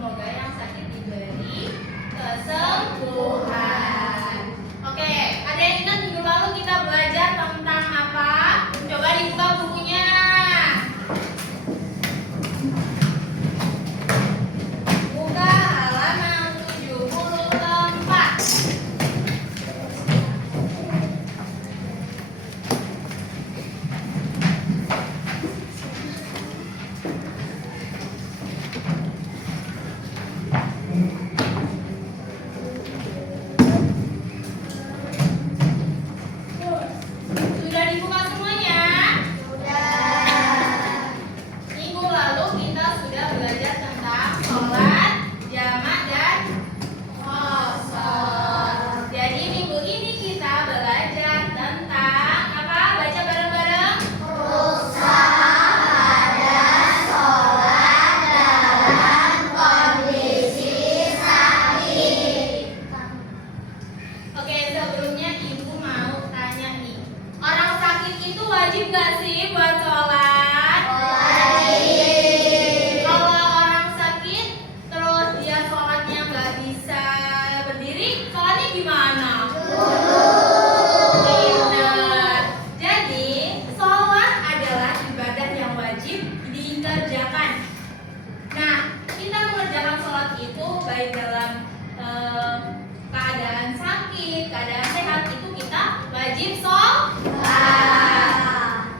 Semoga yang sakit diberi kesembuhan. Oke, ada yang ingat minggu lalu kita belajar tentang apa? Coba dibuka bukunya. Buka halaman 74. Sudah dibuka semuanya? Sudah. Minggu lalu kita sudah belajar tentang sholat, jamak, dan qasar. Jadi minggu ini kita belajar tentang apa? Baca bareng-bareng. Rukhsah pada sholat dalam kondisi sakit. Oke, sebelumnya ibu mau tanya nih, orang sakit itu wajib gak sih buat sholat? Wajib. Kalau orang sakit terus dia sholatnya gak bisa berdiri, sholatnya gimana? Benar. Jadi sholat adalah ibadah yang wajib dikerjakan. Nah, kita mengerjakan sholat itu baik dalam keadaan sakit, keadaan sehat, itu kita wajib sholat.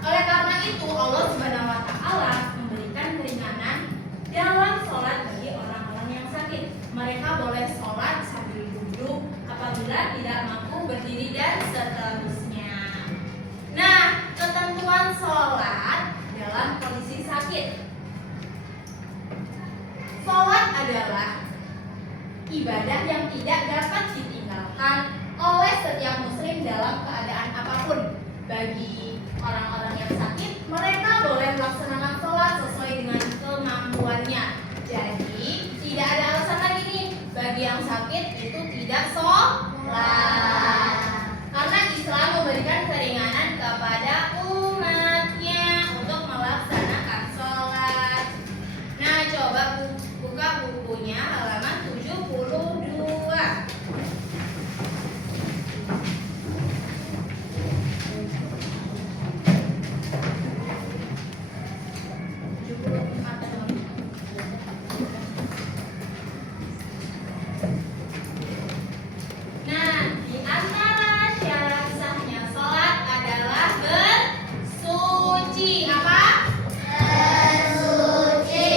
Oleh karena itu Allah Subhanahu wa Ta'ala memberikan keringanan dalam sholat bagi orang-orang yang sakit. Mereka boleh sholat sambil duduk apabila tidak mampu berdiri dan seterusnya. Nah, ketentuan sholat dalam kondisi sakit. Sholat adalah ibadah yang tidak dapat ditinggalkan oleh setiap muslim dalam keadaan apapun. Bagi orang-orang yang sakit, mereka boleh melaksanakan sholat sesuai dengan kemampuannya. Jadi tidak ada alasan lagi nih bagi yang sakit itu tidak sholat. Karena Islam memberikan keringanan kepada umatnya untuk melaksanakan sholat. Nah, coba buka bukunya halaman 72. Nah, di antara syarat sahnya sholat adalah bersuci. Apa? Bersuci.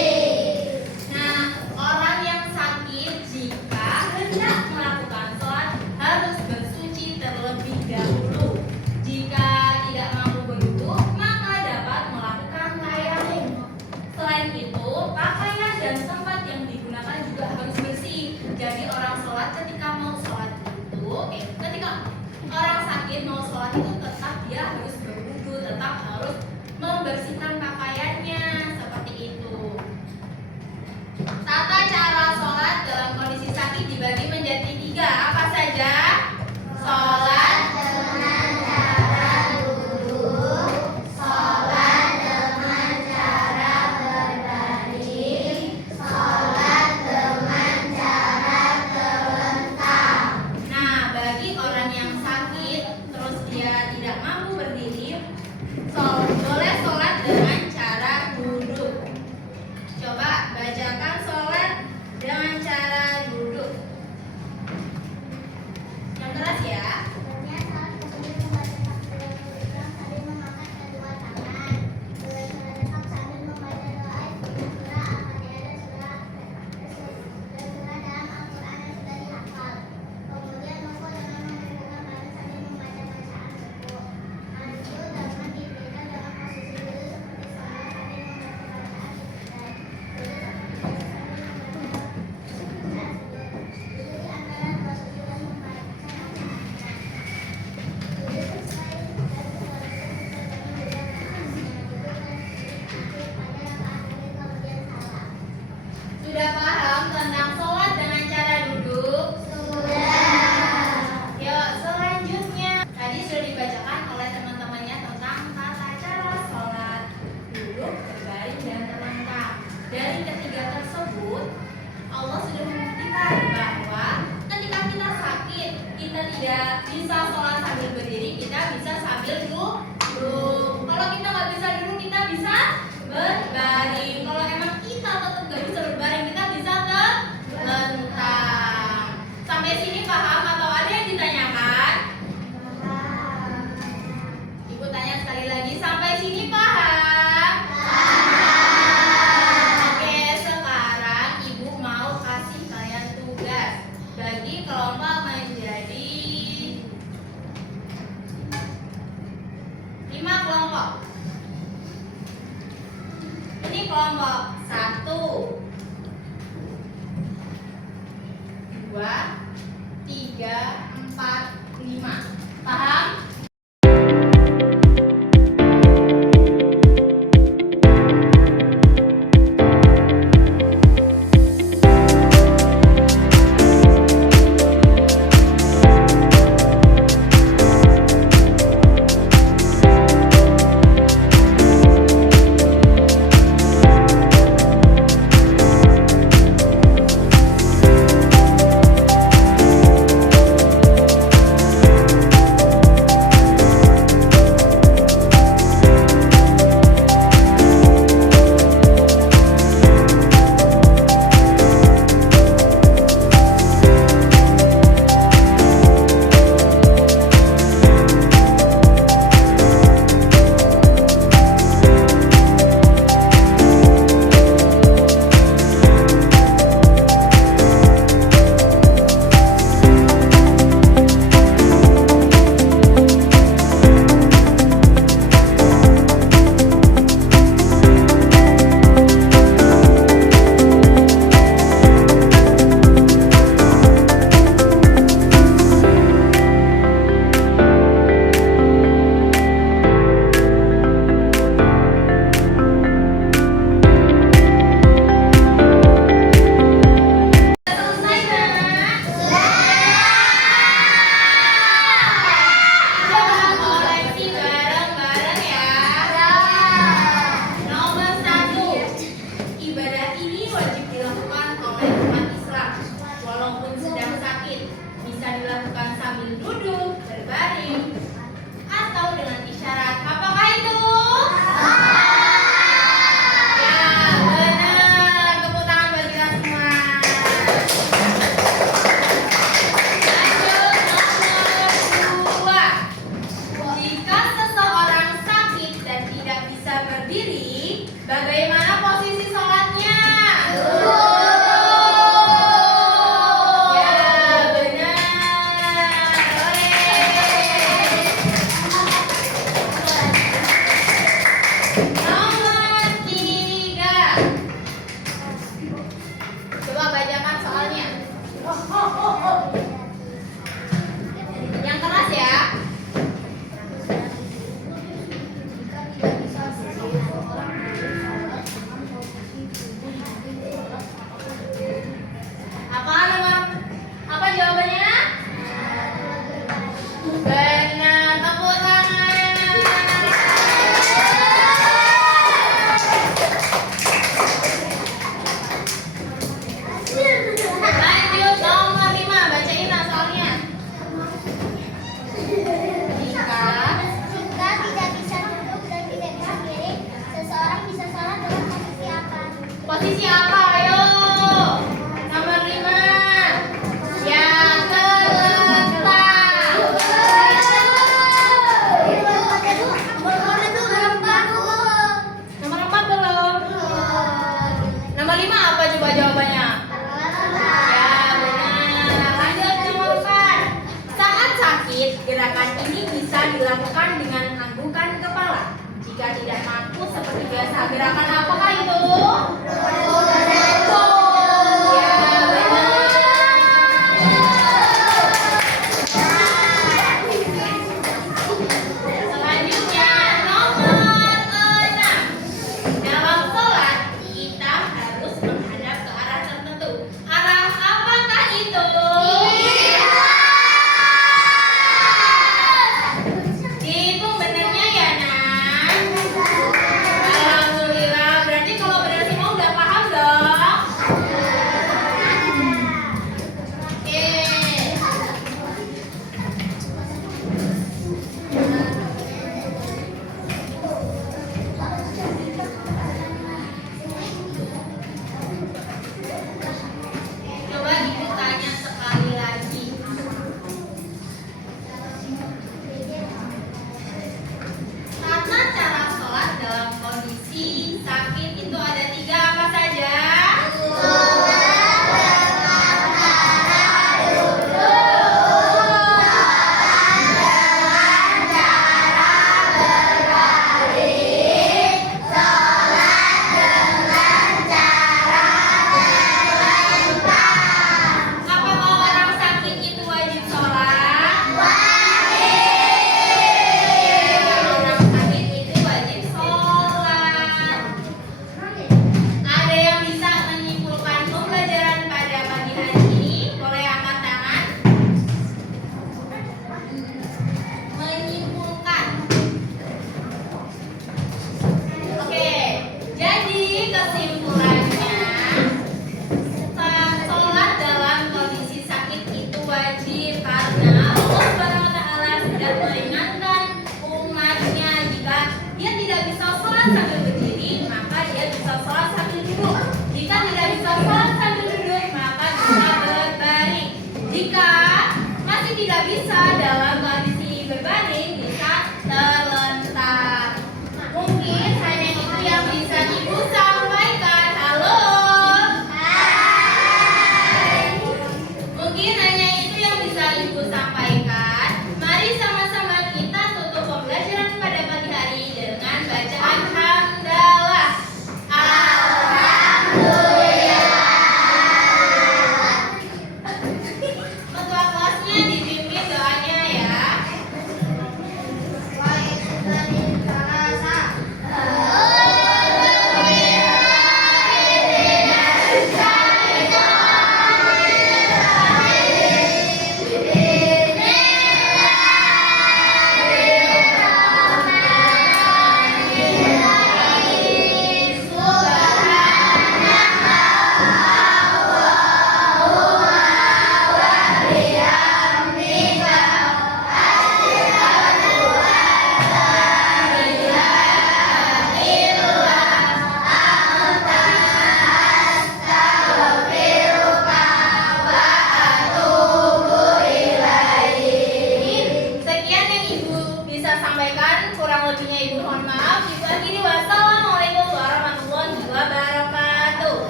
Nah, orang yang sakit jika hendak melakukan sholat harus bersuci terlebih dahulu. Jika tidak mampu berwudu, maka dapat melakukan tayammum. Selain itu, pakaian dan tempat yang digunakan juga harus bersih. Jadi orang sholat ketika mau sholat itu, ketika orang sakit mau sholat itu tetap dia harus berwudu, tetap harus membersihkan pakaiannya seperti itu. Tata cara sholat dalam kondisi sakit dibagi menjadi 3. Apa saja? Sholat dengan cara duduk, sholat dengan cara berbaring, sholat dengan cara terlentang. Nah, bagi orang yang sakit terus dia tidak mampu berdiri, boleh sholat dengan cara duduk. Coba bacakan sholat dengan cara duduk. Yang keras ya. Yang keras ya. Apa jawabannya? Benar, tepuk tangan. Lanjut nomor 5, bacain soalnya. Jika tidak bisa duduk dan tidak bisa berdiri, seseorang bisa sholat dalam posisi apa? Posisi apa? Ayo. Nomor 5. Yang terletak. Nomor 4 belum. Nomor 5 apa coba jawabannya? Ya, benar. Lanjut nomor 4. Saat sakit, gerakan ini bisa dilakukan dengan anggukan kepala. Jika tidak mampu seperti biasa, gerakan apakah itu?